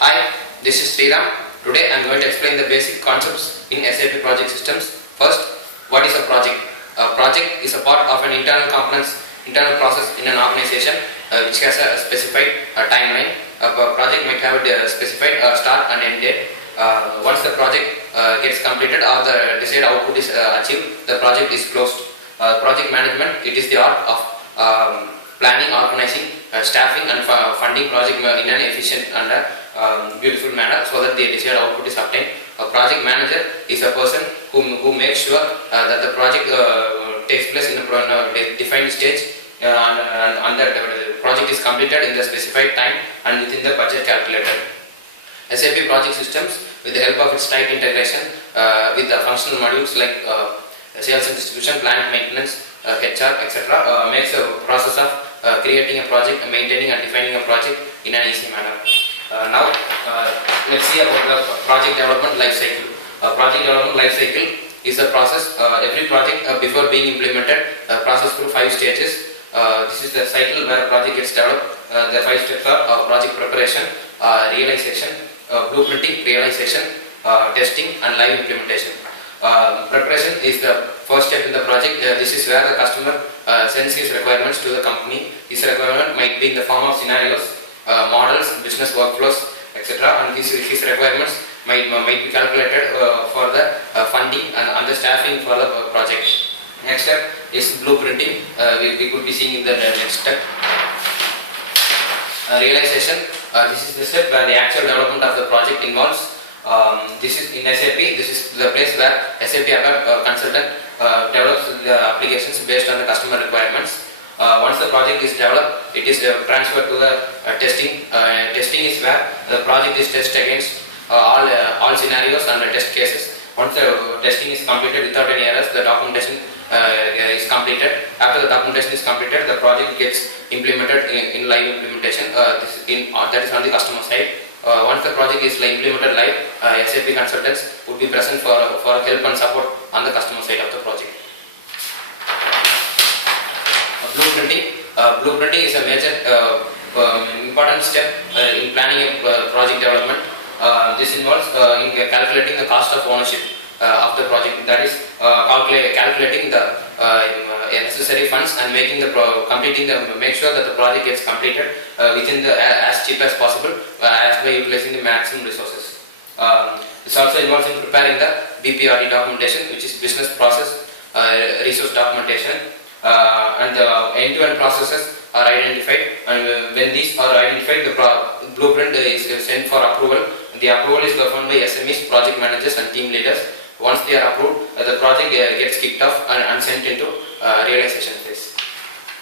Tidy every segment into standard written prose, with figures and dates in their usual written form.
Hi, this is Sriram. Today I am going to explain the basic concepts in SAP project systems. First, what is a project? A project is a part of an internal process in an organization which has a specified timeline. A project might have a specified start and end date. Once the project gets completed or the desired output is achieved, the project is closed. Project management, it is the art of planning, organizing, staffing and funding project in an efficient and beautiful manner so that the desired output is obtained. A project manager is a person who makes sure that the project takes place in a defined stage and the project is completed in the specified time and within the budget calculated. SAP project systems, with the help of its tight integration with the functional modules like sales and distribution, plant maintenance, HR, etc., makes the process of creating a project, maintaining and defining a project in an easy manner. Now, let's see about the project development life cycle. Project development life cycle is a process. Every project before being implemented process through 5 stages. This is the cycle where a project gets developed. The 5 steps are project preparation, realization, blueprinting, realization, testing and live implementation. Preparation is the first step in the project. This is where the customer sends his requirements to the company. His requirement might be in the form of scenarios, models, business workflows, etc. And his requirements might be calculated for the funding and the staffing for the project. Next step is blueprinting. We could be seeing in the next step. Realization. This is the step where the actual development of the project involves. This is in SAP. This is the place where SAP consultant develops the applications based on the customer requirements. Once the project is developed, it is transferred to the testing. Testing is where the project is tested against all scenarios and the test cases. Once the testing is completed without any errors, the documentation is completed. After the documentation is completed, the project gets implemented in live implementation. That is on the customer side. Once the project is implemented live, SAP consultants would be present for help and support on the customer side of the project. Blueprinting. Blueprinting is a major important step in planning a project development. This involves in calculating the cost of ownership of the project. That is calculating the necessary funds and make sure that the project gets completed within as cheap as possible as by utilizing the maximum resources. This also involves in preparing the BPRD documentation, which is business process resource documentation, and the end-to-end processes are identified, and when these are identified, the blueprint is sent for approval. The approval is performed by SMEs, project managers and team leaders. Once they are approved, the project gets kicked off and sent into realization phase.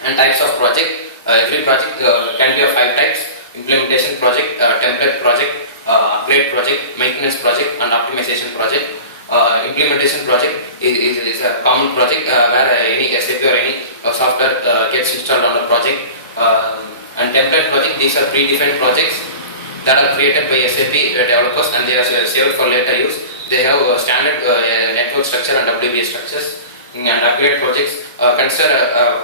And types of project. Every project can be of 5 types: implementation project, template project, upgrade project, maintenance project and optimization project. Implementation project is a common project where any SAP or any software gets installed on the project. And template project, these are predefined projects that are created by SAP developers and they are saved for later use. They have standard network structure and WBA structures. And upgrade projects, consider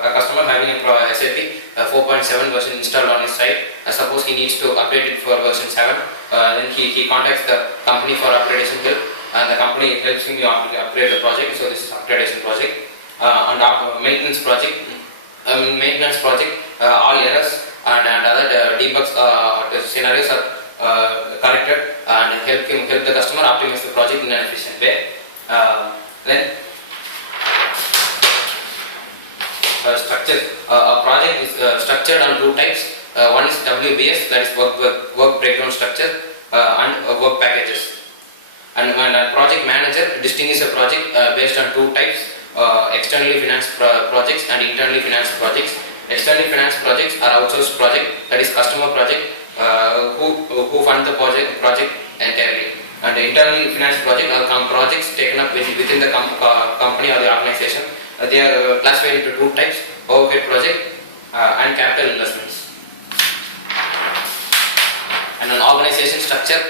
a customer having a SAP 4.7 version installed on his site. Suppose he needs to upgrade it for version 7. Then he contacts the company for upgradation help, and the company helps him to upgrade the project. So this is upgradation project. And maintenance project. Maintenance project, all errors and other debugs scenarios are corrected and help the customer optimize the project in an efficient way. Then structure. A project is structured on 2 types. One is WBS, that is work breakdown structure, and work packages. And when a project manager distinguishes a project based on 2 types: externally financed projects and internally financed projects. Externally financed projects are outsourced project, that is customer project who fund the project entirely. And the internally financed project are projects taken up within the company or the organization. They are classified into 2 types: overhead project and capital investments. And an organization structure.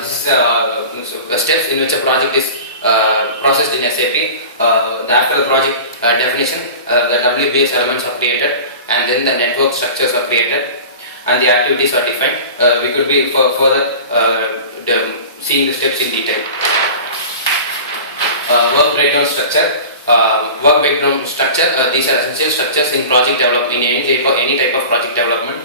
This is the steps in which a project is processed in SAP. After the project definition, the WBS elements are created, and then the network structures are created. and the activities are defined. We could be further seeing the steps in detail. Work breakdown structure. Work breakdown structure. These are essential structures in project development, in any type of project development.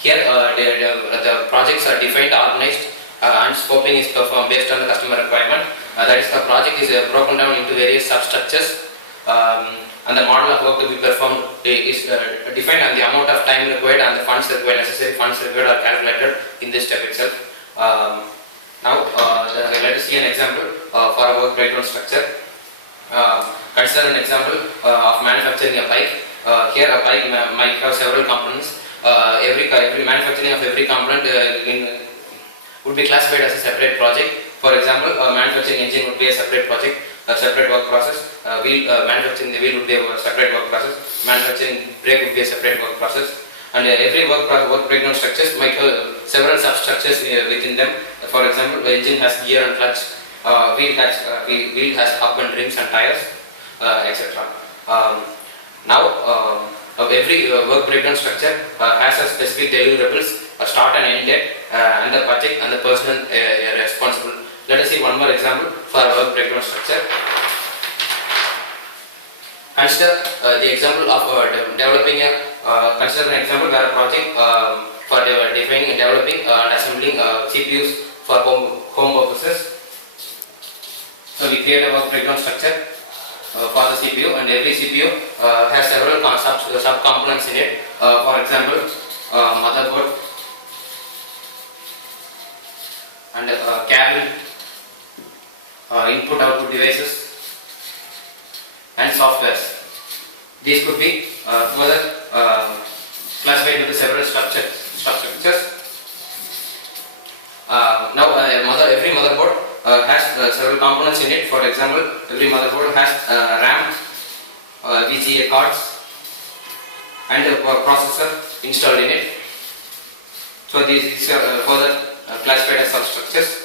Here, the projects are defined, organized, and scoping is performed based on the customer requirement. That is, the project is broken down into various substructures, and the model of work to be performed is defined, and the amount of time required and the funds required, necessary funds required, are calculated in this step itself. Now, let us see an example for a work breakdown structure. Consider an example of manufacturing a bike. Here, a bike might have several components. Every manufacturing of every component would be classified as a separate project. For example, a manufacturing engine would be a separate project, a separate work process. Manufacturing the wheel would be a separate work process. Manufacturing brake would be a separate work process. And every work breakdown structures might have several substructures within them. For example, the engine has gear and clutch, wheel has hub and rims and tires, etc. Now, every work breakdown structure has a specific deliverables, a start and end date, and the project and the person responsible. Let us see one more example for a work breakdown structure. Consider the example of developing consider an example where a project for defining, developing and assembling CPUs for home purposes. So we create a work breakdown structure for the CPU, and every CPU has several sub-components in it. For example, motherboard and cabinet, input-output devices, and softwares. These could be further classified into several structures. Now, every motherboard has several components in it. For example, every motherboard has RAM, VGA cards, and a processor installed in it. So these are further classified as substructures.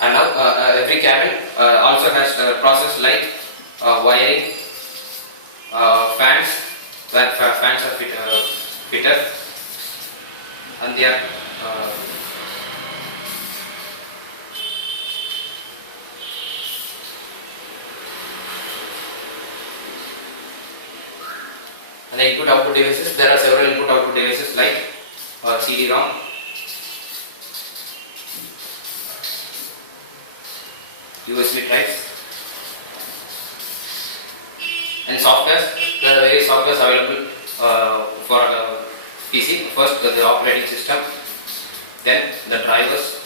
And now every cabin also has process like wiring, fans, where fans are fitted, and they are and the input-output devices. There are several input-output devices like CD-ROM, USB drives, and softwares. There are various softwares available for PC. First, the operating system, then the drivers.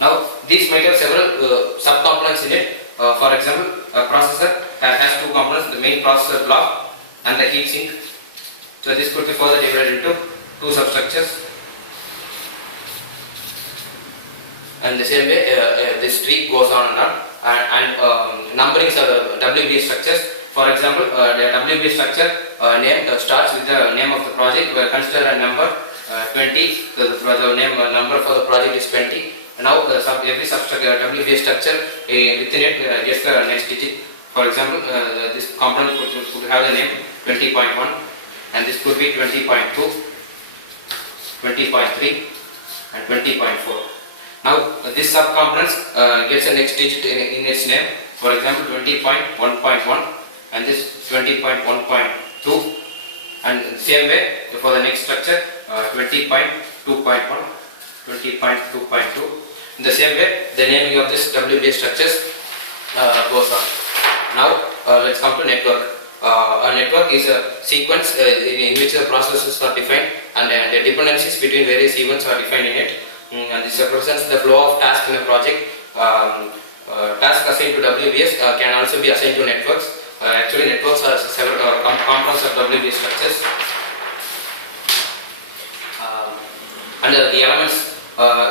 Now, these might have several sub-components in it. For example, a processor has two components: the main processor block and the heat sink. So this could be further divided into two substructures. And the same way, this tree goes on and on. And numbering WBA structures. For example, the WBA structure name starts with the name of the project. We consider a number 20. The name number for the project is 20. Now, every substructure WBA structure within it gets the next digit. For example, this component could have the name 20.1, and this could be 20.2, 20.3, and 20.4. Now, this sub-components gets a next digit in its name. For example, 20.1.1, and this 20.1.2, and same way for the next structure 20.2.1, 20.2.2. In the same way, the naming of this WBA structures goes on. Now, let's come to network. A network is a sequence in which the processes are defined, and the dependencies between various events are defined in it. And this represents the flow of tasks in a project. Tasks assigned to WBS can also be assigned to networks. Actually, networks are several components of WBS structures. And the elements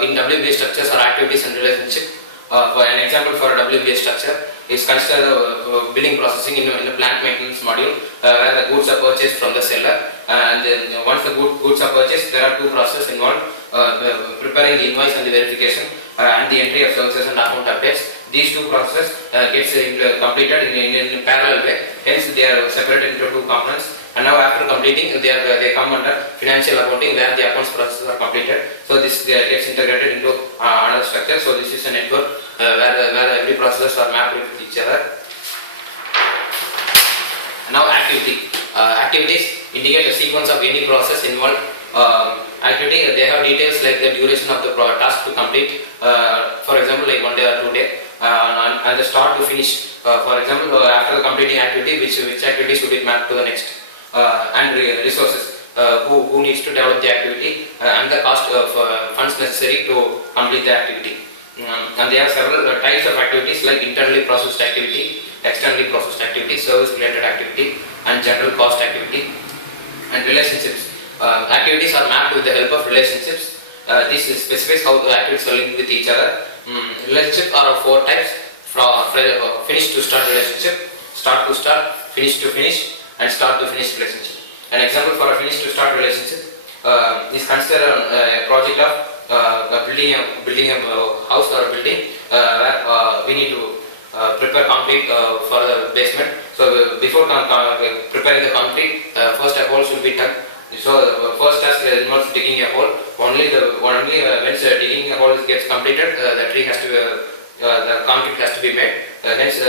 in WBS structures are activities and relationship. For an example for a WBS structure is consider the billing processing in a plant maintenance module where the goods are purchased from the seller, and then once once the goods are purchased, there are two processes involved: preparing the invoice and the verification, and the entry of services and account updates. These two processes gets completed in a parallel way. Hence, they are separated into two components. And now, after completing, they come under financial accounting, where the accounts processes are completed. So this gets integrated into another structure. So this is a network where every processes are mapped with each other. Now, activities indicate the sequence of any process involved. Activity, they have details like the duration of the task to complete. For example, like 1 day or 2 days, and the start to finish. For example, after completing activity, which activity should be mapped to the next, and resources. Who needs to develop the activity, and the cost of funds necessary to complete the activity. And they have several types of activities like internally processed activity, externally processed activity, service related activity, and general cost activity. And relationships. Activities are mapped with the help of relationships. This specifies how the activities are linked with each other. Relationships are of 4 types: from finish to start relationship, start to start, finish to finish, and start to finish relationship. An example for a finish to start relationship is considered a project of building a house or a building where we need to prepare concrete for the basement. So before preparing the concrete, first a hole should be dug. So the first task involves digging a hole. Only once digging a hole gets completed, the tree has to the concrete has to be made. Hence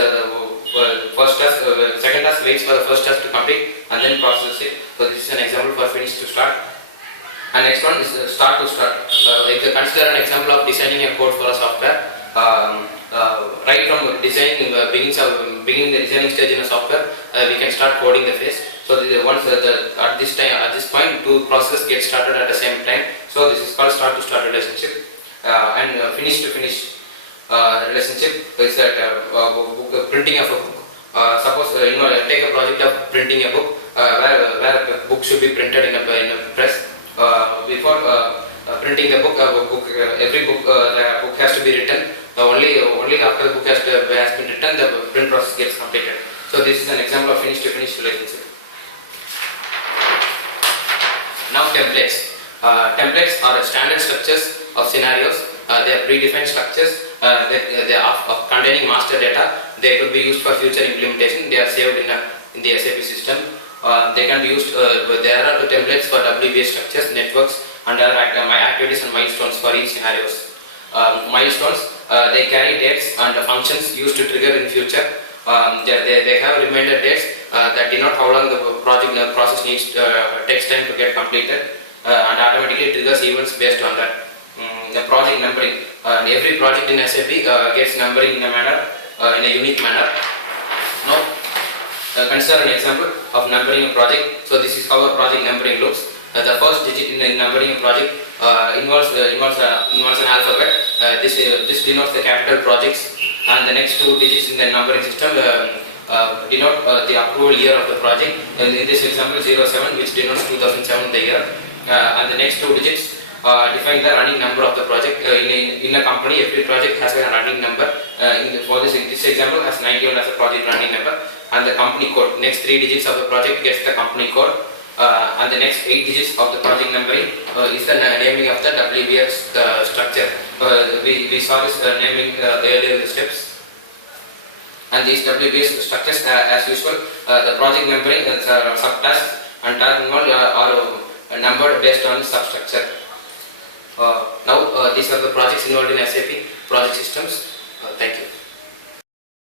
first task, second task waits for the first task to complete and then process it. So this is an example for finish to start. And next one is start to start. If you consider an example of designing a code for a software, right from designing beginning the designing stage in a software, we can start coding the phase. So once at this point, two processes get started at the same time. So this is called start to start relationship. And finish to finish relationship is that printing of a book. Suppose take a project of printing a book, where a book should be printed in a press. Before printing the book, every book the book has to be written. Only after the book has been written, the print process gets completed. So this is an example of finish to finish relationship. Now templates. Templates are standard structures of scenarios. They are predefined structures. They are containing master data. They could be used for future implementation. They are saved in the SAP system. They can be used. There are the templates for WBA structures, networks, and my activities and milestones for each scenarios. Milestones, they carry dates and functions used to trigger in future. They have reminder dates that denote how long the process takes time to get completed, and automatically triggers events based on that. The project numbering. Every project in SAP gets numbering in a unique manner. Now, consider an example of numbering a project. So this is how a project numbering looks. The first digit in the numbering a project involves an alphabet. This denotes the capital projects, and the next 2 digits in the numbering system denote the approval year of the project. In this example, 07, which denotes 2007 the year, and the next 2 digits define the running number of the project. In a company, every project has a running number. For this example, has 91 as a project running number, and the company code. Next 3 digits of the project gets the company code, and the next 8 digits of the project numbering is the naming of the WBS structure. We saw this naming earlier in the steps. And these WBS structures, as usual, the project numbering, subtasks and task involved are numbered based on substructure. Now these are the projects involved in SAP project systems. Thank you.